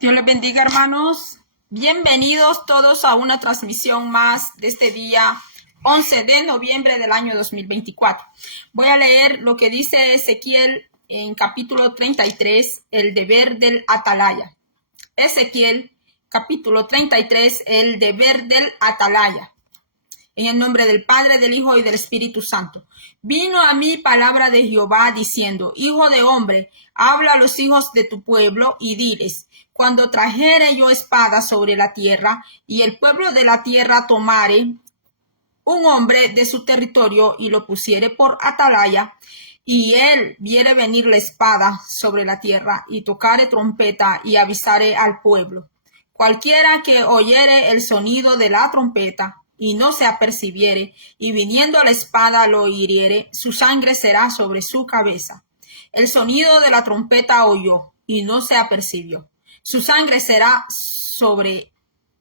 Dios les bendiga, hermanos. Bienvenidos todos a una transmisión más de este día 11 de noviembre del año 2024. Voy a leer lo que dice Ezequiel en capítulo 33, el deber del atalaya. Ezequiel, capítulo 33, el deber del atalaya. En el nombre del Padre, del Hijo y del Espíritu Santo. Vino a mí palabra de Jehová diciendo: Hijo de hombre, habla a los hijos de tu pueblo y diles: cuando trajere yo espada sobre la tierra, y el pueblo de la tierra tomare un hombre de su territorio y lo pusiere por atalaya, y él viere venir la espada sobre la tierra, y tocare trompeta y avisare al pueblo, cualquiera que oyere el sonido de la trompeta y no se apercibiere, y viniendo la espada lo hiriere, su sangre será sobre su cabeza. El sonido de la trompeta oyó y no se apercibió, su sangre será sobre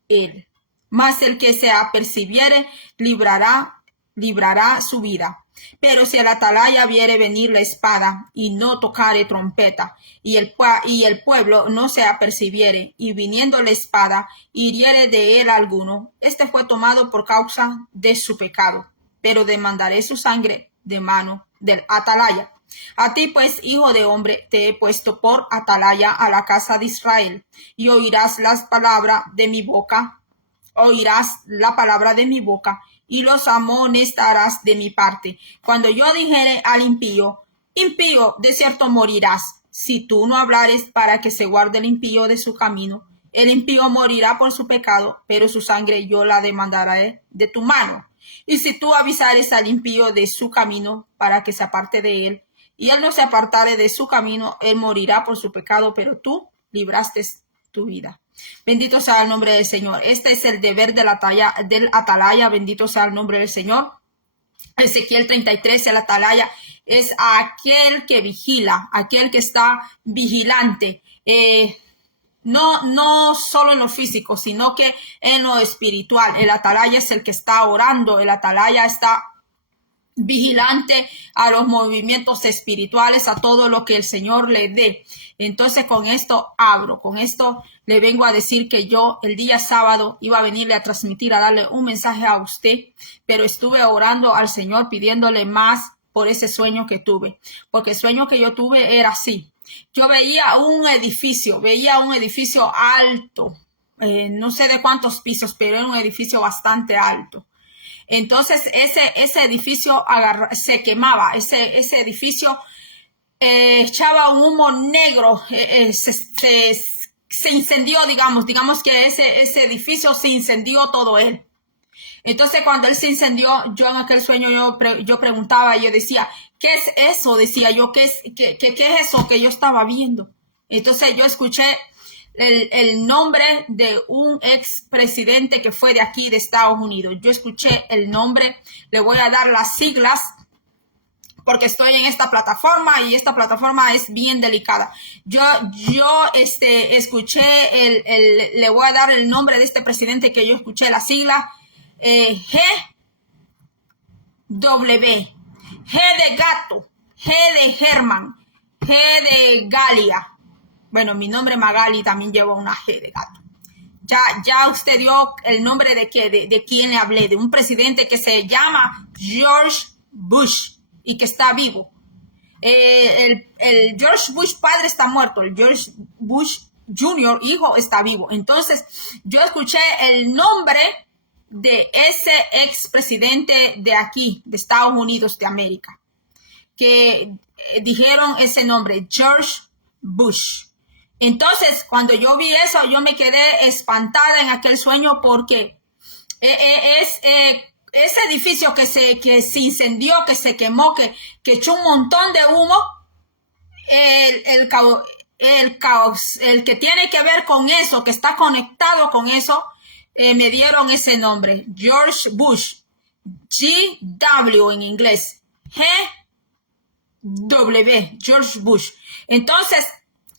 él. Mas el que se apercibiere librará su vida. Pero si el atalaya viere venir la espada y no tocare trompeta, y el pueblo no se apercibiere, y viniendo la espada hiriere de él alguno, este fue tomado por causa de su pecado, pero demandaré su sangre de mano del atalaya. A ti pues, hijo de hombre, te he puesto por atalaya a la casa de Israel, y oirás la palabra de mi boca, y los amonestarás de mi parte. Cuando yo dijere al impío: impío, de cierto morirás, si tú no hablares para que se guarde el impío de su camino, el impío morirá por su pecado, pero su sangre yo la demandaré de tu mano. Y si tú avisares al impío de su camino para que se aparte de él, y él no se apartare de su camino, él morirá por su pecado, pero tú libraste tu vida. Bendito sea el nombre del Señor. Este es el deber del atalaya. Bendito sea el nombre del Señor. Ezequiel 33, el atalaya es aquel que vigila, aquel que está vigilante. No solo en lo físico, sino que en lo espiritual. El atalaya es el que está orando. El atalaya está vigilante a los movimientos espirituales, a todo lo que el Señor le dé. Entonces con esto le vengo a decir que yo el día sábado iba a venirle a transmitir, a darle un mensaje a usted, pero estuve orando al Señor pidiéndole más por ese sueño que tuve, porque el sueño que yo tuve era así. Yo veía un edificio alto, no sé de cuántos pisos, pero era un edificio bastante alto. Entonces ese edificio se quemaba, ese edificio echaba un humo negro, se incendió, digamos que ese edificio se incendió todo él. Entonces cuando él se incendió, yo en aquel sueño yo preguntaba y yo decía: ¿qué es eso? Decía yo, ¿qué es eso que yo estaba viendo? Entonces yo escuché el nombre de un expresidente que fue de aquí, de Estados Unidos. Yo escuché el nombre, le voy a dar las siglas porque estoy en esta plataforma y esta plataforma es bien delicada. Yo escuché le voy a dar el nombre de este presidente que yo escuché, la sigla GW, G de gato, G de Germán, G de Galia. Bueno, mi nombre Magali también lleva una G de gato. Ya usted dio el nombre de quién le hablé, de un presidente que se llama George Bush y que está vivo. El George Bush padre está muerto, el George Bush Jr. hijo está vivo. Entonces yo escuché el nombre de ese expresidente de aquí, de Estados Unidos de América, que dijeron ese nombre, George Bush. Entonces, cuando yo vi eso, yo me quedé espantada en aquel sueño porque ese edificio que se incendió, que se quemó, que echó un montón de humo, el que tiene que ver con eso, que está conectado con eso, me dieron ese nombre, George Bush, GW en inglés, GW, George Bush. Entonces,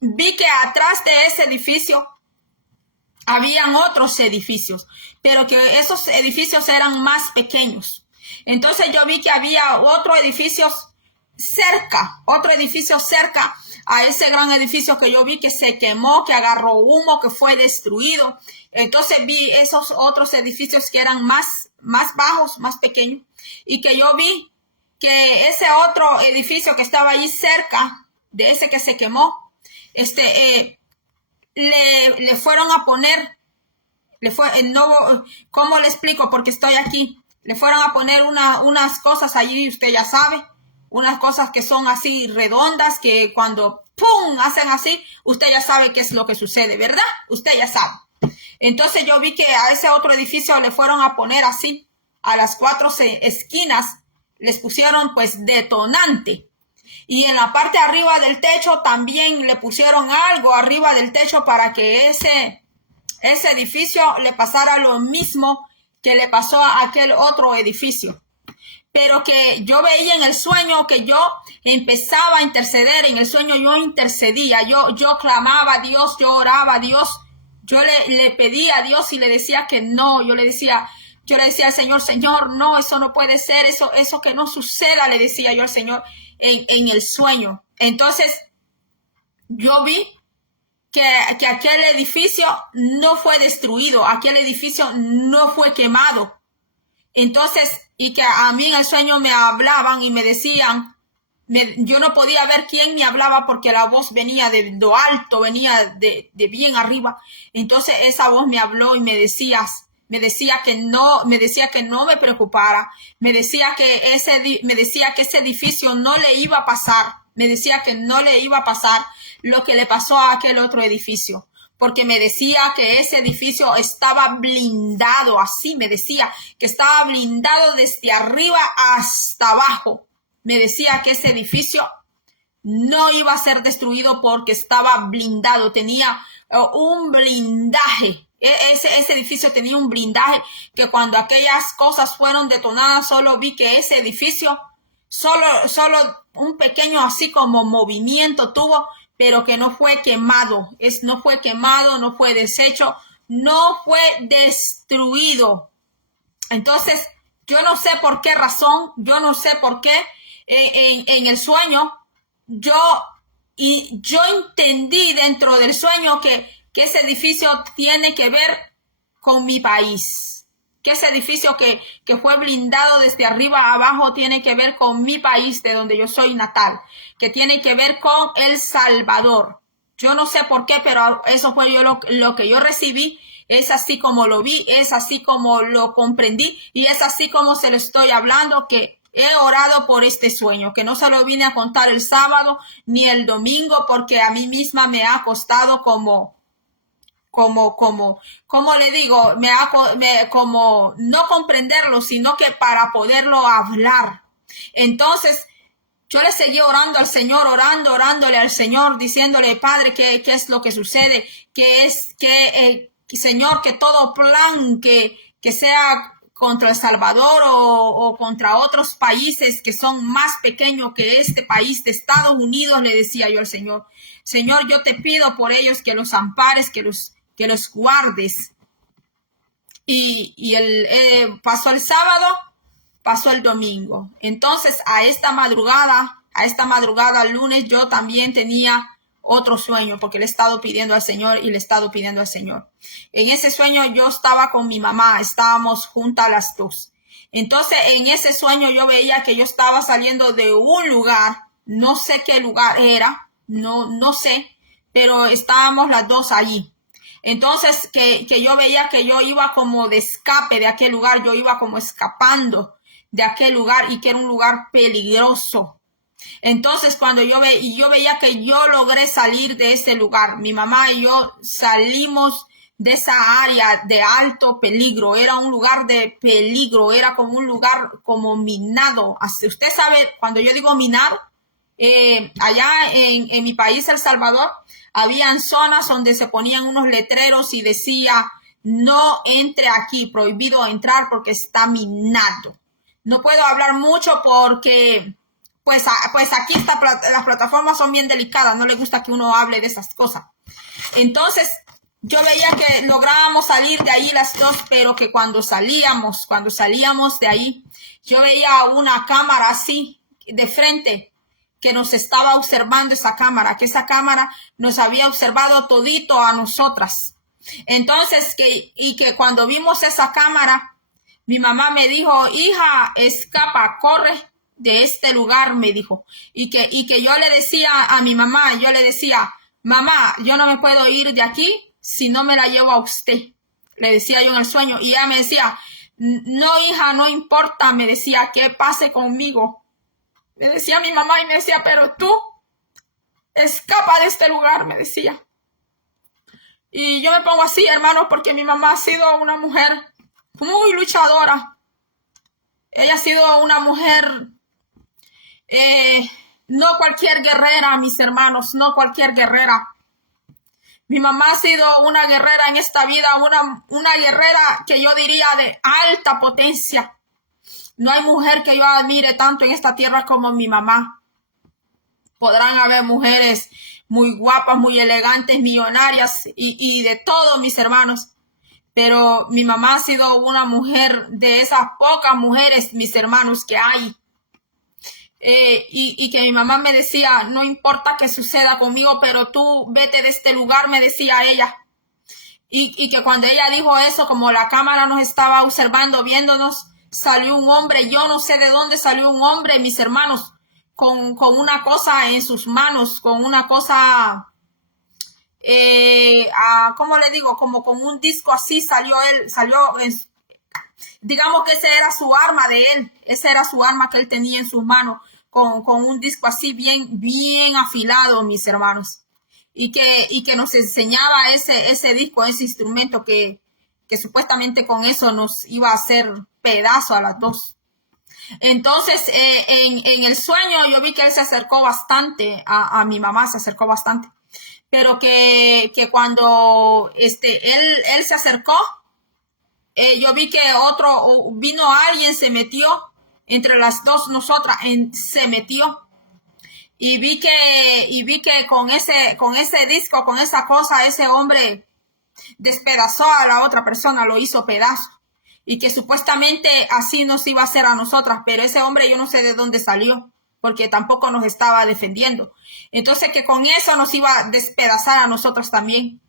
vi que atrás de ese edificio habían otros edificios, pero que esos edificios eran más pequeños. Entonces yo vi que había otro edificio cerca a ese gran edificio que yo vi que se quemó, que agarró humo, que fue destruido. Entonces vi esos otros edificios que eran más bajos, más pequeños, y que yo vi que ese otro edificio que estaba allí cerca de ese que se quemó, le fueron a poner, no, ¿cómo le explico? Porque estoy aquí. Le fueron a poner unas cosas allí, usted ya sabe, unas cosas que son así redondas, que cuando ¡pum! Hacen así, usted ya sabe qué es lo que sucede, ¿verdad? Usted ya sabe. Entonces yo vi que a ese otro edificio le fueron a poner así, a las 4 esquinas, les pusieron pues detonante. Y en la parte arriba del techo también le pusieron algo arriba del techo para que ese edificio le pasara lo mismo que le pasó a aquel otro edificio. Pero que yo veía en el sueño que yo empezaba a interceder, en el sueño yo intercedía, yo clamaba a Dios, yo oraba a Dios, yo le pedía a Dios y le decía que no, yo le decía al Señor, Señor, no, eso no puede ser, eso que no suceda, le decía yo al Señor en el sueño. Entonces yo vi que aquel edificio no fue destruido, aquel edificio no fue quemado. Entonces, y que a mí en el sueño me hablaban y me decían, yo no podía ver quién me hablaba porque la voz venía de lo alto, venía de bien arriba. Entonces esa voz me habló y me decía que no me preocupara, me decía que ese edificio no le iba a pasar, me decía que no le iba a pasar lo que le pasó a aquel otro edificio, porque me decía que ese edificio estaba blindado, así me decía, que estaba blindado desde arriba hasta abajo. Me decía que ese edificio no iba a ser destruido porque estaba blindado, tenía un blindaje. Ese edificio tenía un blindaje que cuando aquellas cosas fueron detonadas, solo vi que ese edificio, solo un pequeño así como movimiento tuvo, pero que no fue quemado, no fue quemado, no fue deshecho, no fue destruido. Entonces, yo no sé por qué razón, yo no sé por qué en el sueño, yo entendí dentro del sueño que ese edificio tiene que ver con mi país, que ese edificio que fue blindado desde arriba a abajo tiene que ver con mi país, de donde yo soy natal, que tiene que ver con El Salvador. Yo no sé por qué, pero eso fue lo que yo recibí. Es así como lo vi, es así como lo comprendí y es así como se lo estoy hablando, que he orado por este sueño, que no se lo vine a contar el sábado ni el domingo, porque a mí misma me ha costado como le digo, como no comprenderlo, sino que para poderlo hablar. Entonces, yo le seguí orando al Señor, orándole al Señor, diciéndole, Padre, ¿qué es lo que sucede? Señor, que todo plan que sea contra El Salvador o contra otros países que son más pequeños que este país de Estados Unidos, le decía yo al Señor. Señor, yo te pido por ellos que los ampares, que los guardes. Y pasó el sábado, pasó el domingo. Entonces, a esta madrugada lunes, yo también tenía otro sueño, porque le he estado pidiendo al Señor y le he estado pidiendo al Señor. En ese sueño yo estaba con mi mamá, estábamos juntas las dos. Entonces, en ese sueño yo veía que yo estaba saliendo de un lugar, no sé qué lugar era, no sé, pero estábamos las dos allí. Entonces, que yo veía que yo iba como de escape de aquel lugar, yo iba como escapando de aquel lugar y que era un lugar peligroso. Entonces, cuando yo veía que yo logré salir de ese lugar, mi mamá y yo salimos de esa área de alto peligro, era un lugar de peligro, era como un lugar como minado. Usted sabe, cuando yo digo minado, allá en mi país, El Salvador, habían zonas donde se ponían unos letreros y decía, no entre aquí, prohibido entrar porque está minado. No puedo hablar mucho porque pues aquí las plataformas son bien delicadas, no le gusta que uno hable de esas cosas. Entonces, yo veía que lográbamos salir de ahí las dos, pero que cuando salíamos de ahí, yo veía una cámara así de frente que nos estaba observando esa cámara, que esa cámara nos había observado todito a nosotras. Entonces, que cuando vimos esa cámara, mi mamá me dijo, hija, escapa, corre de este lugar, me dijo. Y que yo le decía a mi mamá, yo le decía, mamá, yo no me puedo ir de aquí si no me la llevo a usted. Le decía yo en el sueño. Y ella me decía, no, hija, no importa, me decía, que pase conmigo. Me decía mi mamá y me decía, pero tú escapa de este lugar, me decía. Y yo me pongo así, hermanos, porque mi mamá ha sido una mujer muy luchadora. Ella ha sido una mujer, no cualquier guerrera, mis hermanos, no cualquier guerrera. Mi mamá ha sido una guerrera en esta vida, una guerrera que yo diría de alta potencia. No hay mujer que yo admire tanto en esta tierra como mi mamá. Podrán haber mujeres muy guapas, muy elegantes, millonarias y de todo, mis hermanos. Pero mi mamá ha sido una mujer de esas pocas mujeres, mis hermanos, que hay. Y que mi mamá me decía, no importa qué suceda conmigo, pero tú vete de este lugar, me decía ella. Y que cuando ella dijo eso, como la cámara nos estaba observando, viéndonos, salió un hombre, yo no sé de dónde salió un hombre, mis hermanos, con una cosa en sus manos, con una cosa, ¿cómo le digo? Como con un disco así salió él, digamos que ese era su arma de él, ese era su arma que él tenía en sus manos, con un disco así bien afilado, mis hermanos. Y que nos enseñaba ese disco, ese instrumento que supuestamente con eso nos iba a hacer pedazo a las dos. Entonces, en el sueño yo vi que él se acercó bastante a mi mamá, se acercó bastante. Pero que cuando él se acercó, yo vi que vino alguien, se metió entre las dos nosotras, se metió. Y vi que con ese disco, con esa cosa, ese hombre despedazó a la otra persona, lo hizo pedazo. Y que supuestamente así nos iba a hacer a nosotras, pero ese hombre yo no sé de dónde salió, porque tampoco nos estaba defendiendo. Entonces que con eso nos iba a despedazar a nosotros también.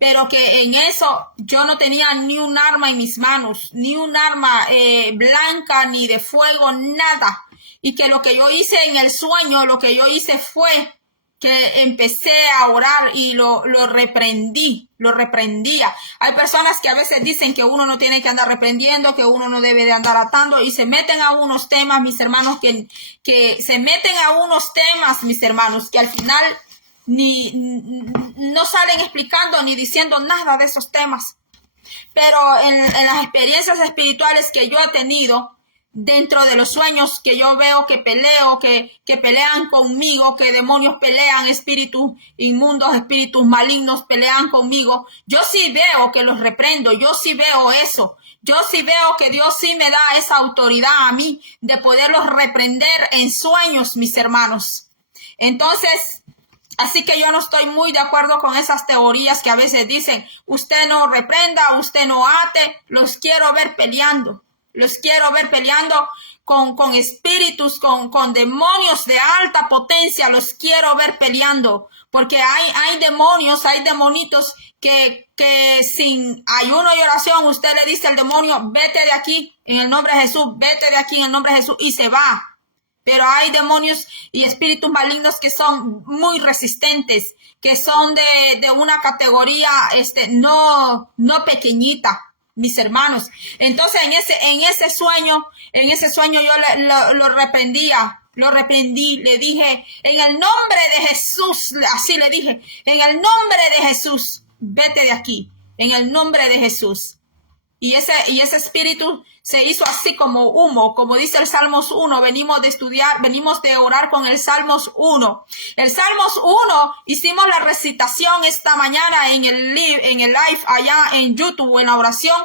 Pero que en eso yo no tenía ni un arma en mis manos, ni un arma blanca, ni de fuego, nada. Y que lo que yo hice en el sueño, lo que yo hice fue que empecé a orar y lo reprendía. Hay personas que a veces dicen que uno no tiene que andar reprendiendo, que uno no debe de andar atando y se meten a unos temas, mis hermanos, que se meten a unos temas, mis hermanos, que al final no salen explicando ni diciendo nada de esos temas. Pero en las experiencias espirituales que yo he tenido, dentro de los sueños que yo veo que peleo, que pelean conmigo, que demonios pelean, espíritus inmundos, espíritus malignos pelean conmigo, yo sí veo que los reprendo, yo sí veo eso. Yo sí veo que Dios sí me da esa autoridad a mí de poderlos reprender en sueños, mis hermanos. Entonces, así que yo no estoy muy de acuerdo con esas teorías que a veces dicen, usted no reprenda, usted no ate, los quiero ver peleando. Los quiero ver peleando con espíritus, con demonios de alta potencia. Los quiero ver peleando. Porque hay demonios, hay demonitos que sin ayuno y oración usted le dice al demonio, vete de aquí en el nombre de Jesús, vete de aquí en el nombre de Jesús y se va. Pero hay demonios y espíritus malignos que son muy resistentes, que son de una categoría no pequeñita. Mis hermanos, entonces en ese sueño yo lo reprendí, le dije, en el nombre de Jesús, así le dije, en el nombre de Jesús, vete de aquí, en el nombre de Jesús. Y ese espíritu se hizo así como humo, como dice el Salmos 1, venimos de orar con el Salmos 1. El Salmos 1, hicimos la recitación esta mañana en el live allá en YouTube, en la oración,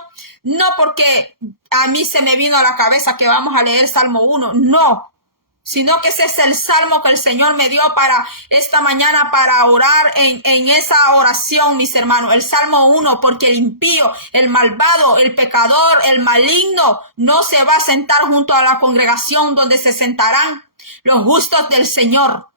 no porque a mí se me vino a la cabeza que vamos a leer Salmo 1, no, sino que ese es el salmo que el Señor me dio para esta mañana para orar en esa oración, mis hermanos. El Salmo 1, porque el impío, el malvado, el pecador, el maligno no se va a sentar junto a la congregación donde se sentarán los justos del Señor.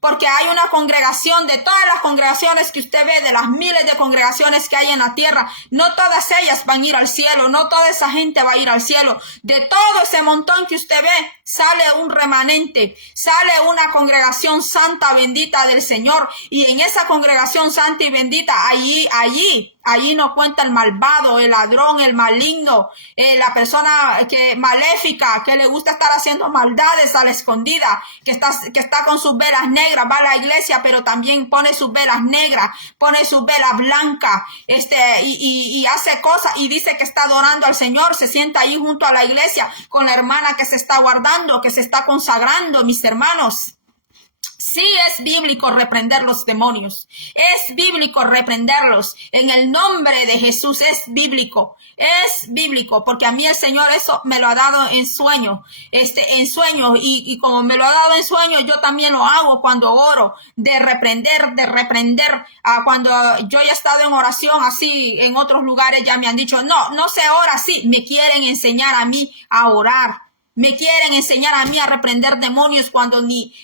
Porque hay una congregación, de todas las congregaciones que usted ve, de las miles de congregaciones que hay en la tierra, no todas ellas van a ir al cielo, no toda esa gente va a ir al cielo. De todo ese montón que usted ve, sale un remanente, sale una congregación santa, bendita del Señor. Y en esa congregación santa y bendita, allí no cuenta el malvado, el ladrón, el maligno, la persona maléfica, que le gusta estar haciendo maldades a la escondida, que está con sus velas negras, va a la iglesia, pero también pone sus velas negras, pone sus velas blancas, y hace cosas y dice que está adorando al Señor, se sienta ahí junto a la iglesia con la hermana que se está guardando, que se está consagrando, mis hermanos. Sí es bíblico reprender los demonios, es bíblico reprenderlos en el nombre de Jesús, es bíblico, porque a mí el Señor eso me lo ha dado en sueño, y como me lo ha dado en sueño, yo también lo hago cuando oro, de reprender, cuando yo he estado en oración así, en otros lugares ya me han dicho, no se ora así, me quieren enseñar a mí a orar. Me quieren enseñar a mí a reprender demonios cuando ni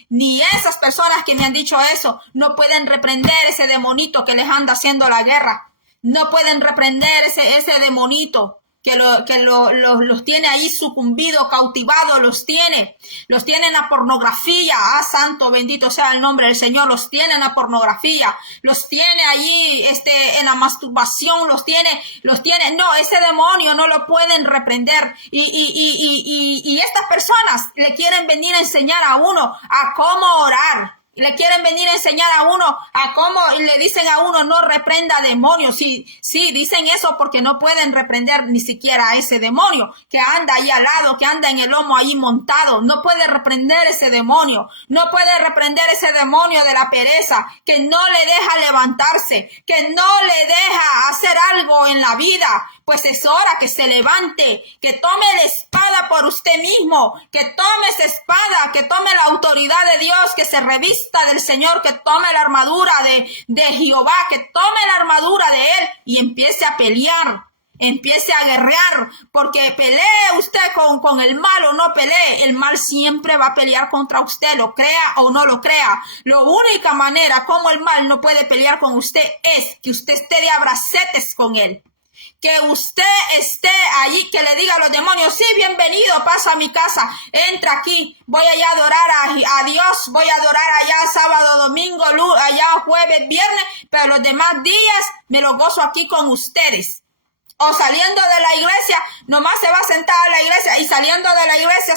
esas personas que me han dicho eso no pueden reprender ese demonito que les anda haciendo la guerra. No pueden reprender ese demonito que los tiene ahí sucumbido, cautivado, los tiene en la pornografía. Santo, bendito sea el nombre del Señor, los tiene en la pornografía, los tiene allí en la masturbación, los tiene, no, ese demonio no lo pueden reprender, y estas personas le quieren venir a enseñar a uno a cómo orar. Le quieren venir a enseñar a uno a cómo, y le dicen a uno no reprenda demonios. Sí, dicen eso porque no pueden reprender ni siquiera a ese demonio que anda ahí al lado, que anda en el lomo ahí montado. No puede reprender ese demonio. No puede reprender ese demonio de la pereza que no le deja levantarse, que no le deja hacer algo en la vida. Pues es hora que se levante, que tome la espada por usted mismo, que tome esa espada, que tome la autoridad de Dios, que se revista del Señor, que tome la armadura de Jehová, que tome la armadura de Él y empiece a pelear, empiece a guerrear, porque pelee usted con el mal o no pelee, el mal siempre va a pelear contra usted, lo crea o no lo crea. La única manera como el mal no puede pelear con usted es que usted esté de abracetes con él. Que usted esté allí, que le diga a los demonios, sí, bienvenido, pasa a mi casa, entra aquí, voy allá a adorar a Dios, voy a adorar allá sábado, domingo, allá jueves, viernes, pero los demás días me los gozo aquí con ustedes. O saliendo de la iglesia, nomás se va a sentar a la iglesia, y saliendo de la iglesia,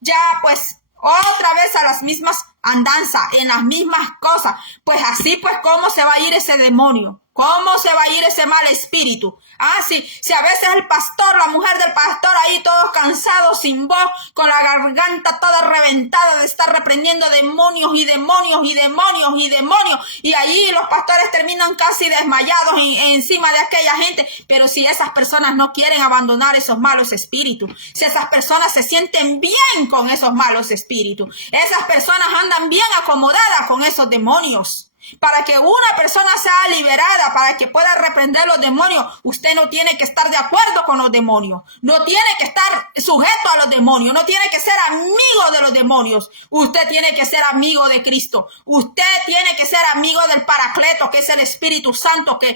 ya pues otra vez a las mismas andanzas, en las mismas cosas. Pues así, pues, ¿cómo se va a ir ese demonio? ¿Cómo se va a ir ese mal espíritu? Si a veces el pastor, la mujer del pastor ahí todos cansados, sin voz, con la garganta toda reventada de estar reprendiendo demonios y demonios y demonios y demonios, y allí los pastores terminan casi desmayados encima de aquella gente. Pero si esas personas no quieren abandonar esos malos espíritus, si esas personas se sienten bien con esos malos espíritus, esas personas andan bien acomodadas con esos demonios. Para que una persona sea liberada, para que pueda reprender los demonios, usted no tiene que estar de acuerdo con los demonios, no tiene que estar sujeto a los demonios, no tiene que ser amigo de los demonios. Usted tiene que ser amigo de Cristo, usted tiene que ser amigo del Paracleto, que es el Espíritu Santo, que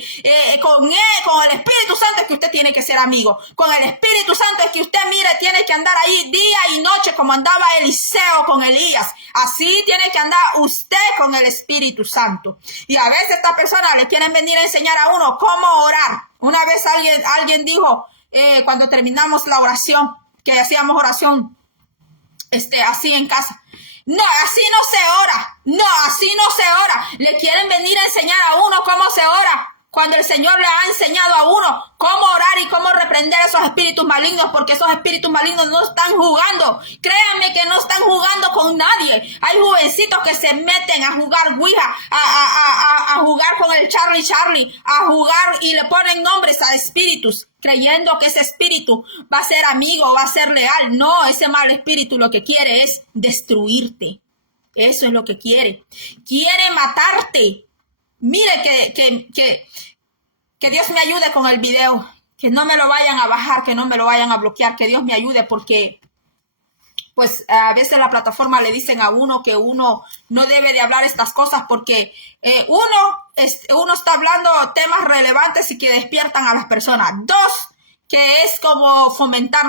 con el Espíritu Santo es que usted tiene que ser amigo, con el Espíritu Santo es que usted, mire, tiene que andar ahí día y noche como andaba Eliseo con Elías. Así tiene que andar usted con el Espíritu Santo. Y a veces estas personas le quieren venir a enseñar a uno cómo orar. Una vez alguien dijo, cuando terminamos la oración, que hacíamos oración así en casa, no, así no se ora, no, así no se ora. Le quieren venir a enseñar a uno cómo se ora, cuando el Señor le ha enseñado a uno cómo orar y cómo reprender esos espíritus malignos, porque esos espíritus malignos no están jugando. Créanme que no están jugando con nadie. Hay jovencitos que se meten a jugar Ouija, a jugar con el Charlie, a jugar y le ponen nombres a espíritus, creyendo que ese espíritu va a ser amigo, va a ser leal. No, ese mal espíritu lo que quiere es destruirte. Eso es lo que quiere. Quiere matarte. Mire que Dios me ayude con el video, que no me lo vayan a bajar, que no me lo vayan a bloquear, que Dios me ayude, porque pues a veces la plataforma le dicen a uno que uno no debe de hablar estas cosas porque uno está hablando temas relevantes y que despiertan a las personas. Dos, que es como fomentar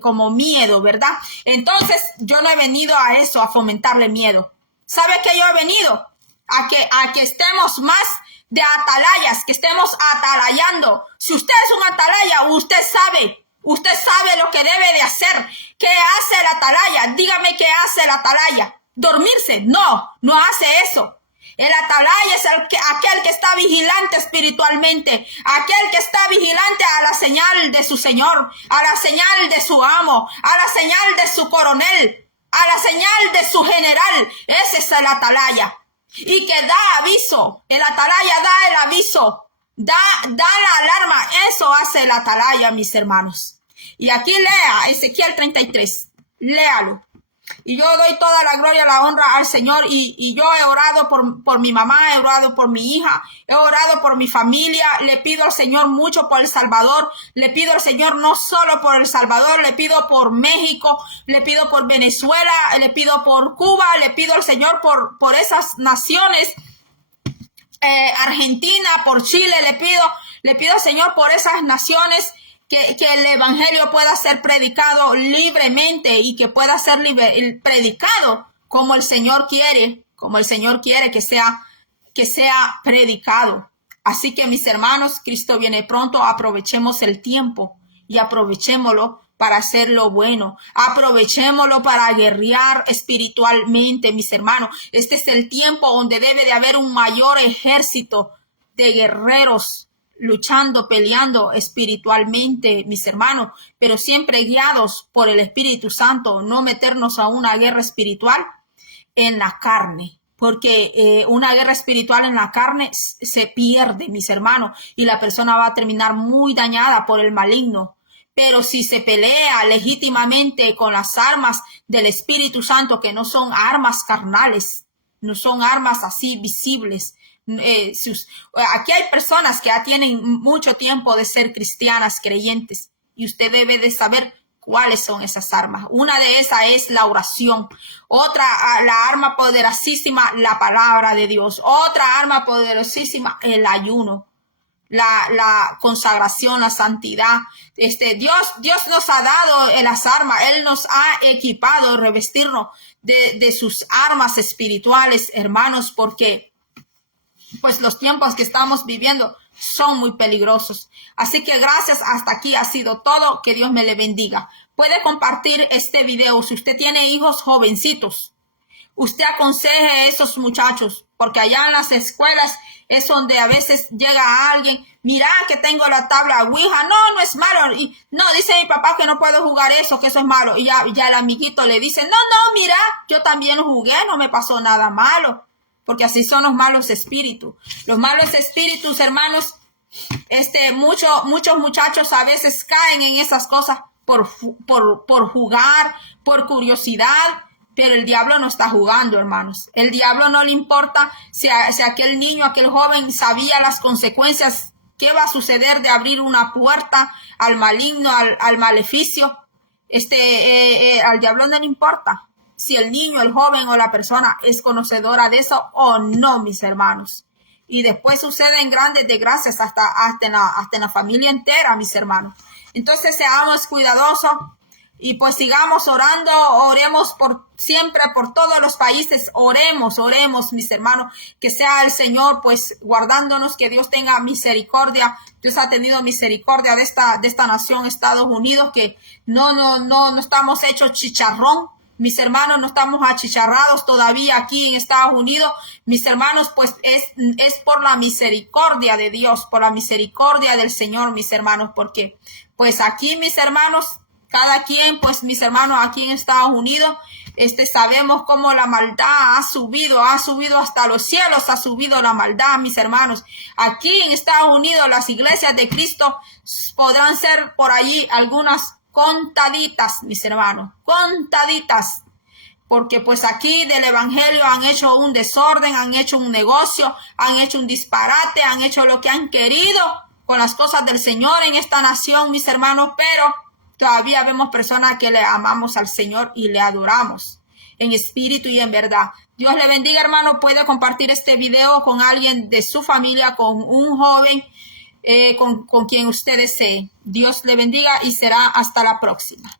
como miedo, ¿verdad? Entonces yo no he venido a eso, a fomentarle miedo. ¿Sabe qué yo he venido? A que estemos más de atalayas, que estemos atalayando. Si usted es un atalaya, usted sabe lo que debe de hacer. ¿Qué hace el atalaya? Dígame qué hace el atalaya. ¿Dormirse? No hace eso. El atalaya es aquel que está vigilante espiritualmente, aquel que está vigilante a la señal de su Señor, a la señal de su amo, a la señal de su coronel, a la señal de su general. Ese es el atalaya. Y que da aviso. El atalaya da el aviso, da la alarma. Eso hace el atalaya, mis hermanos. Y aquí lea Ezequiel 33, léalo. Y yo doy toda la gloria y la honra al Señor. Y yo he orado por mi mamá, he orado por mi hija, he orado por mi familia. Le pido al Señor mucho por El Salvador. Le pido al Señor no solo por El Salvador, le pido por México, le pido por Venezuela, le pido por Cuba, le pido al Señor por esas naciones, Argentina, por Chile, le pido al Señor por esas naciones. Que el evangelio pueda ser predicado libremente y que pueda ser predicado como el Señor quiere que sea predicado. Así que mis hermanos, Cristo viene pronto, aprovechemos el tiempo y aprovechémoslo para hacer lo bueno. Aprovechémoslo para guerrear espiritualmente, mis hermanos. Este es el tiempo donde debe de haber un mayor ejército de guerreros luchando, peleando espiritualmente, mis hermanos, pero siempre guiados por el Espíritu Santo, no meternos a una guerra espiritual en la carne, porque una guerra espiritual en la carne se pierde, mis hermanos, y la persona va a terminar muy dañada por el maligno. Pero si se pelea legítimamente con las armas del Espíritu Santo, que no son armas carnales, no son armas así visibles. Aquí hay personas que ya tienen mucho tiempo de ser cristianas, creyentes, y usted debe de saber cuáles son esas armas. Una de esas es la oración. Otra, la arma poderosísima, la palabra de Dios. Otra arma poderosísima, el ayuno, la consagración, la santidad. Dios nos ha dado las armas. Él nos ha equipado, revestirnos de sus armas espirituales, hermanos, porque pues los tiempos que estamos viviendo son muy peligrosos. Así que gracias, hasta aquí ha sido todo. Que Dios me le bendiga. Puede compartir este video. Si usted tiene hijos jovencitos, usted aconseje a esos muchachos, porque allá en las escuelas es donde a veces llega alguien, mira que tengo la tabla Ouija, no es malo, y no, dice mi papá que no puedo jugar eso, que eso es malo, y ya el amiguito le dice, no, mira, yo también jugué, no me pasó nada malo. Porque así son los malos espíritus. Los malos espíritus, hermanos, muchos muchachos a veces caen en esas cosas por jugar, por curiosidad, pero el diablo no está jugando, hermanos. El diablo no le importa si aquel niño, aquel joven sabía las consecuencias, qué va a suceder de abrir una puerta al maligno, al maleficio. Al diablo no le importa si el niño, el joven o la persona es conocedora de eso o no, mis hermanos. Y después suceden grandes desgracias hasta en la familia entera, mis hermanos. Entonces seamos cuidadosos y pues sigamos orando, oremos siempre por todos los países, oremos, mis hermanos, que sea el Señor pues guardándonos, que Dios tenga misericordia. Dios ha tenido misericordia de esta nación, Estados Unidos, que no estamos hechos chicharrón. Mis hermanos, no estamos achicharrados todavía aquí en Estados Unidos. Mis hermanos, pues es por la misericordia de Dios, por la misericordia del Señor, mis hermanos, porque pues aquí, mis hermanos, cada quien, pues mis hermanos, aquí en Estados Unidos, sabemos cómo la maldad ha subido hasta los cielos, ha subido la maldad, mis hermanos. Aquí en Estados Unidos, las iglesias de Cristo podrán ser por allí algunas contaditas, mis hermanos, contaditas, porque pues aquí del evangelio han hecho un desorden, han hecho un negocio, han hecho un disparate, han hecho lo que han querido con las cosas del Señor en esta nación, mis hermanos, pero Todavía vemos personas que le amamos al Señor y le adoramos en espíritu y en verdad. Dios le bendiga, hermano. Puede compartir este video con alguien de su familia, con un joven, con quien usted desee. Dios le bendiga y será hasta la próxima.